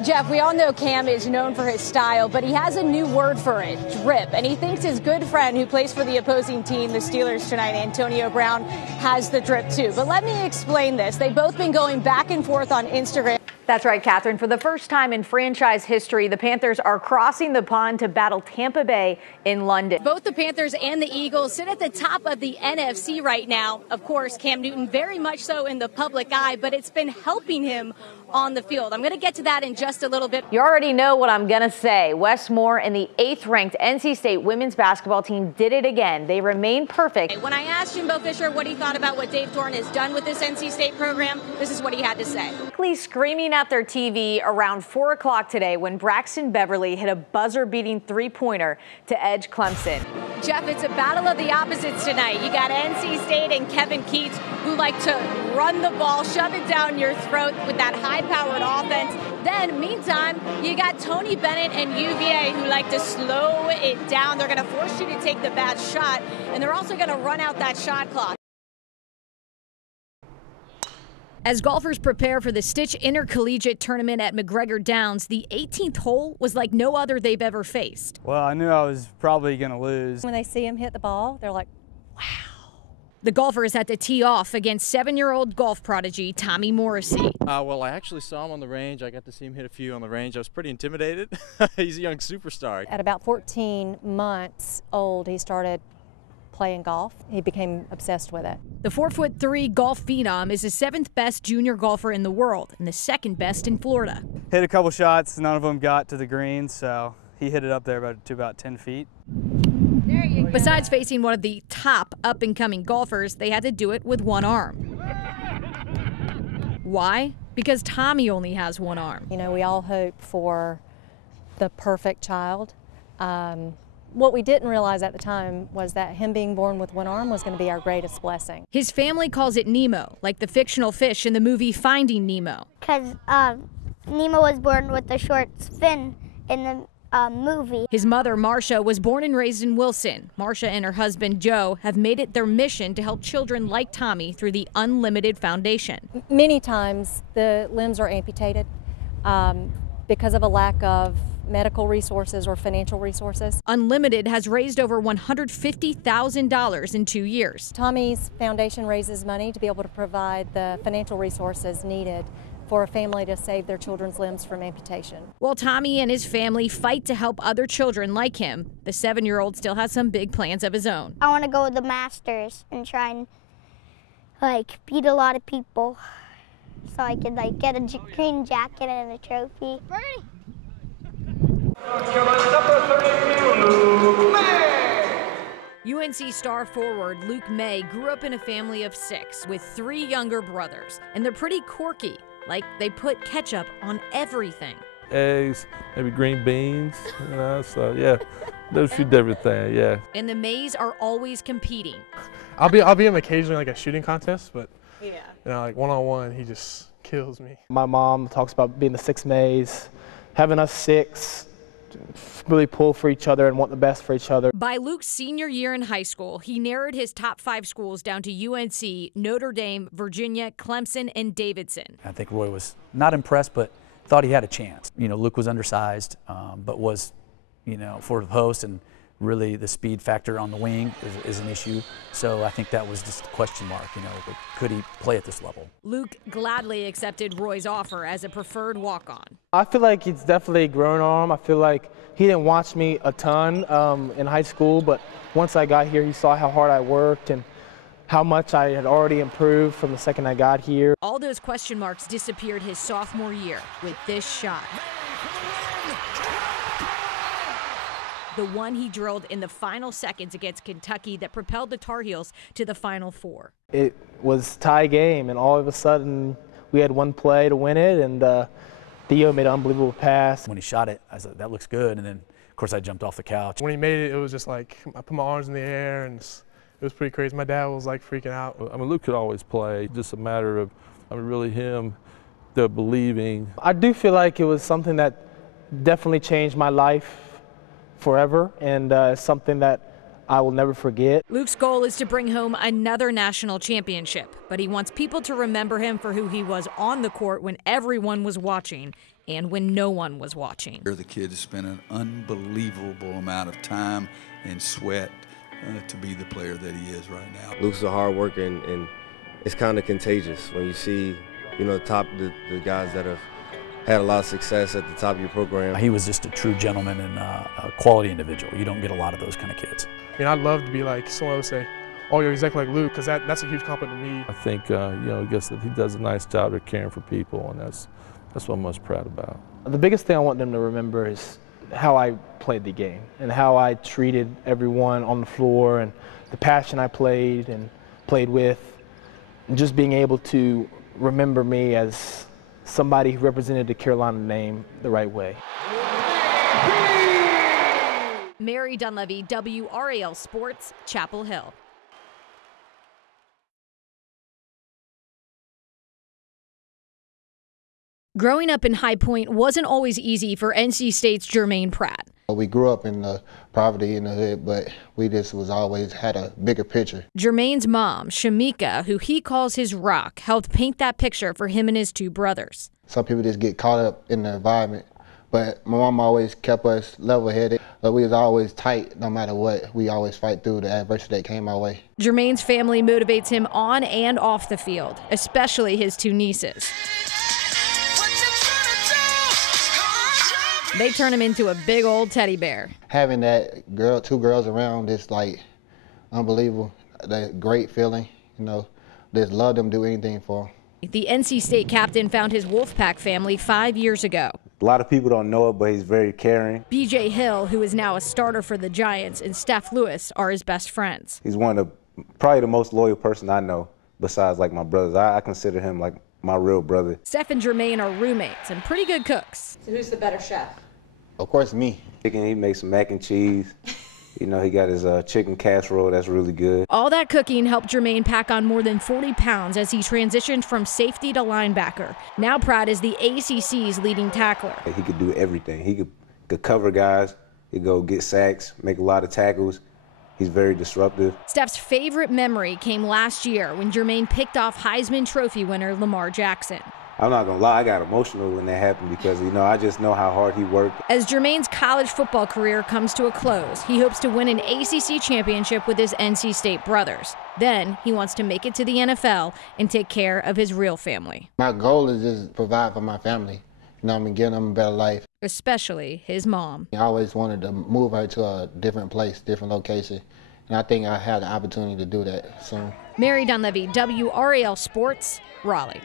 Jeff, we all know Cam is known for his style, but he has a new word for it, drip. And he thinks his good friend who plays for the opposing team, the Steelers tonight, Antonio Brown, has the drip too. But let me explain this. They've both been going back and forth on Instagram. That's right, Catherine. For the first time in franchise history, the Panthers are crossing the pond to battle Tampa Bay in London. Both the Panthers and the Eagles sit at the top of the NFC right now. Of course, Cam Newton very much so in the public eye, but it's been helping him on the field. I'm going to get to that in just a little bit. You already know what I'm going to say. Wes Moore and the 8th-ranked NC State women's basketball team did it again. They remain perfect. When I asked Jimbo Fisher what he thought about what Dave Torn has done with this NC State program, this is what he had to say. Screaming at their TV around 4 o'clock today when Braxton Beverly hit a buzzer-beating three-pointer to edge Clemson. Jeff, it's a battle of the opposites tonight. You got NC State and Kevin Keats who like to run the ball, shove it down your throat with that high-powered offense. Then, meantime, you got Tony Bennett and UVA who like to slow it down. They're going to force you to take the bad shot, and they're also going to run out that shot clock. As golfers prepare for the Stitch Intercollegiate Tournament at McGregor Downs, the 18th hole was like no other they've ever faced. Well, I knew I was probably going to lose. When they see him hit the ball, they're like, wow. The golfers had to tee off against 7-year-old golf prodigy Tommy Morrissey. Well, I actually saw him on the range. I got to see him hit a few on the range. I was pretty intimidated. He's a young superstar. At about 14 months old, he started playing golf. He became obsessed with it. The 4'3" golf phenom is the 7th best junior golfer in the world and the 2nd best in Florida. Hit a couple shots, none of them got to the green, so he hit it up there to about 10 feet. There you go. Besides facing one of the top up-and-coming golfers, they had to do it with one arm. Why? Because Tommy only has one arm. You know, we all hope for the perfect child. What we didn't realize at the time was that him being born with one arm was going to be our greatest blessing. His family calls it Nemo, like the fictional fish in the movie Finding Nemo. Because Nemo was born with a short fin in the movie. His mother, Marcia, was born and raised in Wilson. Marcia and her husband, Joe, have made it their mission to help children like Tommy through the Unlimited Foundation. Many times the limbs are amputated because of a lack of medical resources or financial resources. Unlimited has raised over $150,000 in 2 years. Tommy's foundation raises money to be able to provide the financial resources needed for a family to save their children's limbs from amputation. While Tommy and his family fight to help other children like him, the 7-year-old still has some big plans of his own. I want to go to the Masters and try and beat a lot of people so I could get a green jacket and a trophy. Bernie. UNC star forward Luke May grew up in a family of 6 with 3 younger brothers, and they're pretty quirky, like they put ketchup on everything. Eggs, maybe green beans, you know, so yeah, those few different things, yeah. And the Mays are always competing. I'll be in occasionally like a shooting contest, but you know, like one-on-one, he just kills me. My mom talks about being the 6 Mays, having us 6, really pull for each other and want the best for each other. By Luke's senior year in high school, he narrowed his top 5 schools down to UNC, Notre Dame, Virginia, Clemson, and Davidson. I think Roy was not impressed, but thought he had a chance. You know, Luke was undersized, but was, you know, for the post, and really the speed factor on the wing is an issue. So I think that was just a question mark, you know, could he play at this level? Luke gladly accepted Roy's offer as a preferred walk-on. I feel like it's definitely grown on him. I feel like he didn't watch me a ton in high school, but once I got here, he saw how hard I worked and how much I had already improved from the second I got here. All those question marks disappeared his sophomore year with this shot. The one he drilled in the final seconds against Kentucky that propelled the Tar Heels to the Final Four. It was tie game, and all of a sudden we had one play to win it, and Theo made an unbelievable pass. When he shot it, I said, that looks good, and then, of course, I jumped off the couch. When he made it, it was just like, I put my arms in the air, and it was pretty crazy. My dad was like freaking out. I mean, Luke could always play, just a matter of, I mean, really him, the believing. I do feel like it was something that definitely changed my life forever, and something that I will never forget. Luke's goal is to bring home another national championship, but he wants people to remember him for who he was on the court when everyone was watching and when no one was watching. The kid has spent an unbelievable amount of time and sweat to be the player that he is right now. Luke's a hard worker, and it's kind of contagious when you see, the guys that have had a lot of success at the top of your program. He was just a true gentleman and a quality individual. You don't get a lot of those kind of kids. I mean, I'd love to be like someone would say, "Oh, you're exactly like Luke," because that's a huge compliment to me. I think, I guess that he does a nice job of caring for people, and that's what I'm most proud about. The biggest thing I want them to remember is how I played the game and how I treated everyone on the floor and the passion I played with, and just being able to remember me as somebody who represented the Carolina name the right way. Mary Dunleavy, WRAL Sports, Chapel Hill. Growing up in High Point wasn't always easy for NC State's Jermaine Pratt. We grew up in the poverty in the hood, but we just always had a bigger picture. Jermaine's mom, Shamika, who he calls his rock, helped paint that picture for him and his two brothers. Some people just get caught up in the environment, but my mom always kept us level-headed. We was always tight no matter what. We always fight through the adversity that came our way. Jermaine's family motivates him on and off the field, especially his two nieces. They turn him into a big old teddy bear. Having that two girls around is like unbelievable. That great feeling, just love them, do anything for them. The NC State captain found his Wolfpack family 5 years ago. A lot of people don't know it, but he's very caring. BJ Hill, who is now a starter for the Giants, and Steph Lewis are his best friends. He's probably the most loyal person I know, besides like my brothers. I consider him like my real brother. Steph and Jermaine are roommates and pretty good cooks. So who's the better chef? Of course, me. He makes some mac and cheese. He got his chicken casserole that's really good. All that cooking helped Jermaine pack on more than 40 pounds as he transitioned from safety to linebacker. Now Pratt is the ACC's leading tackler. He could do everything. He could cover guys. He could go get sacks, make a lot of tackles. He's very disruptive. Steph's favorite memory came last year when Jermaine picked off Heisman Trophy winner Lamar Jackson. I'm not gonna lie, I got emotional when that happened because, I just know how hard he worked. As Jermaine's college football career comes to a close, he hopes to win an ACC championship with his NC State brothers. Then he wants to make it to the NFL and take care of his real family. My goal is just provide for my family. Give them a better life. Especially his mom. I always wanted to move her to a different place, different location. And I think I have the opportunity to do that soon. Mary Dunleavy, WRAL Sports, Raleigh.